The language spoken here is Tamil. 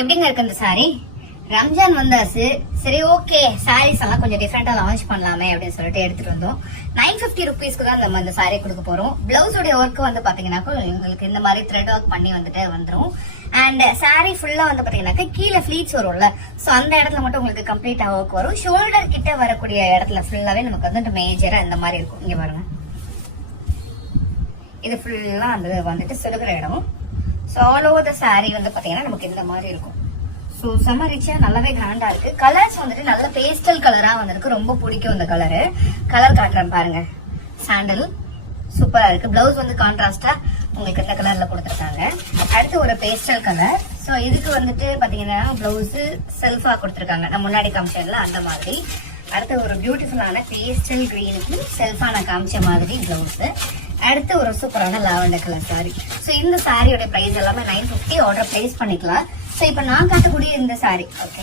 எப்படிங்க இருக்கு இந்த சாரி? ரம்ஜான் வந்தாச்சு, சரி ஓகே சாரீஸ் எல்லாம் கொஞ்சம் டிஃப்ரெண்டா லான்ச் பண்ணலாமே அப்படின்னு சொல்லிட்டு எடுத்துட்டு வந்தோம். 950 ருபீஸ்க்கு தான் நம்ம இந்த சாரி கொடுக்க போறோம். பிளவுஸோட ஒர்க் வந்து பாத்தீங்கன்னாக்கா உங்களுக்கு இந்த மாதிரி த்ரெட் ஒர்க் பண்ணி வந்துட்டு வந்துரும். அண்ட் சாரி ஃபுல்லா வந்து பாத்தீங்கன்னாக்கா கீழே ஃபிளீட்ஸ் வரும்ல, சோ அந்த இடத்துல மட்டும் உங்களுக்கு கம்ப்ளீட்டா ஒர்க் வரும். ஷோல்டர் கிட்ட வரக்கூடிய இடத்துல ஃபுல்லாவே நமக்கு வந்துட்டு மேஜரா இந்த மாதிரி இருக்கும். இங்க பாருங்க, இது ஃபுல்லா அந்த வந்துட்டு சிறுகிற இடம். So all over the sorry வந்து பாத்தீங்கன்னா நமக்கு இந்த மாதிரி இருக்கும். ஸோ செம்ம ரிச்சா நல்லாவே கிராண்டா இருக்கு. கலர்ஸ் வந்துட்டு நல்ல பேஸ்டல் கலரா வந்திருக்கு, ரொம்ப பிடிக்கும் இந்த கலர் காட்டுறேன் பாருங்க. சாண்டல் சூப்பரா இருக்கு. பிளவுஸ் வந்து கான்ட்ராஸ்டா உங்களுக்கு இந்த கலர்ல கொடுத்துருக்காங்க. அடுத்து ஒரு பேஸ்டல் கலர். ஸோ இதுக்கு வந்துட்டு பாத்தீங்கன்னா பிளவுஸ் செல்ஃபா கொடுத்துருக்காங்க, நான் முன்னாடி காமிச்சதுல அந்த மாதிரி. அடுத்து ஒரு பியூட்டிஃபுல்லான பேஸ்டல் கிரீனுக்கு செல்ஃபா நான் காமிச்ச மாதிரி பிளவுஸ். அடுத்து ஒரு சூப்பரான லாவெண்டர் கலர் சாரி. ஸோ இந்த சாரியோட பிரைஸ் எல்லாமே 950. ஆர்டர் பிளேஸ் பண்ணிக்கலாம். ஸோ இப்போ நான் காட்டக்கூடிய இந்த சாரி ஓகே